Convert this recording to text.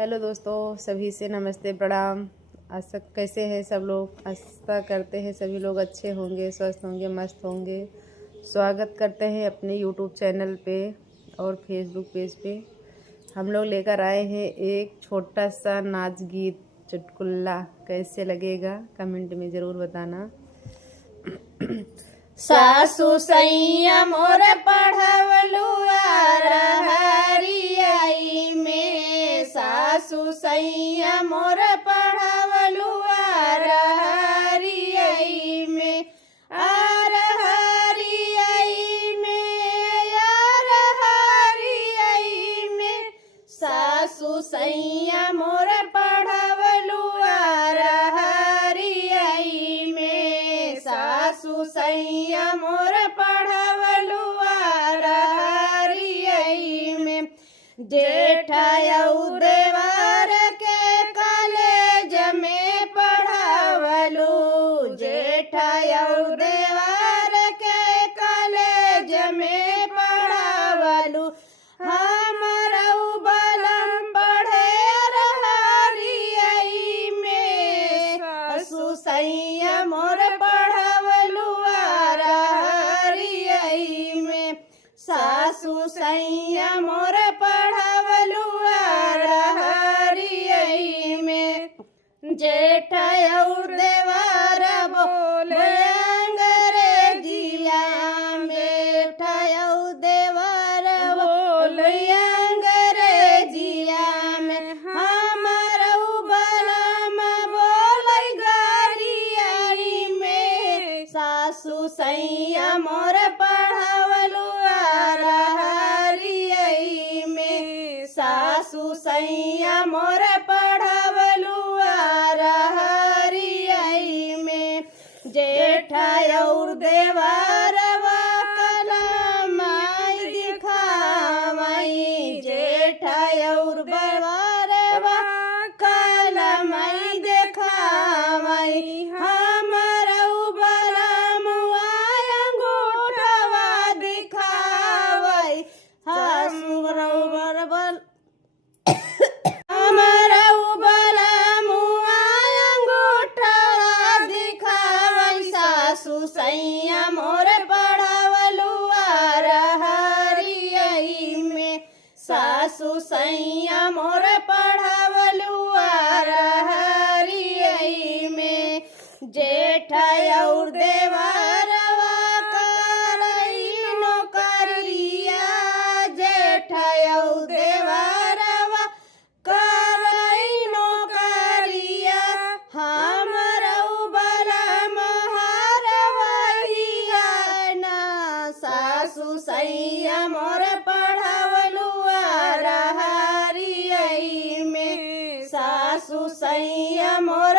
Hello दोस्तों, सभी से नमस्ते प्रणाम। आज सब कैसे हैं सब लोग? आशा करते हैं सभी लोग अच्छे होंगे, स्वस्थ होंगे, मस्त होंगे। स्वागत करते हैं अपने यूट्यूब चैनल पे और फेसबुक पेज पे। हम लोग लेकर आए हैं एक छोटा सा नाच गीत चुटकुला। कैसे लगेगा कमेंट में ज़रूर बताना। सासु सैया मोर पढ़वलु हरियाई में, सासु सैया मोर पढ़वलु हरियाई में, आर हरियाई में, आर हरियाई में, सासु सैया मोर पढ़वलु हरियाई में, सासु सैया मोर पढ़वलु हरियाई में, जेठायऊ देवर के कॉलेज में पढ़वलु, जेठायऊ देवर के कॉलेज में पढ़वलु, हमरऊ बलम पढ़े हरियाई में, सासु सैया मोर पढ़वलु हरियाई में, सासु सैया मोर पढ़वलु हरियाई में, जेठायऊ देवर बोले अंग्रेजिया में, जेठायऊ देवर बोले अंग्रेजिया में, हमरऊ बलम बोले गरियाई में, सासु सैया मोर पढ़वलु हरियाई में, सासु सैया मोर पढ़वलु हरियाई में, जेठायऊ देवरवा कलमाई दिखावई, जेठायऊ देवरवा कलमाई दिखावई, हमरऊ बलमुआ अंगूठवा दिखावई, हसुरऊ बरबल हमरऊ बलमुआ अंगूठवा दिखावई, सासु सैया मोर पढ़वलु हरियाई में, सासु सैया मोर पढ़वलु हरियाई में, जेठायऊ देवरवा करई नौकरिया, जेठायऊ देवरवा करई नौकरिया, हमरऊ बलम हरवहिया ना, सासु सैया मोर पढ़वलु हरियाई में, सासु सैया मोर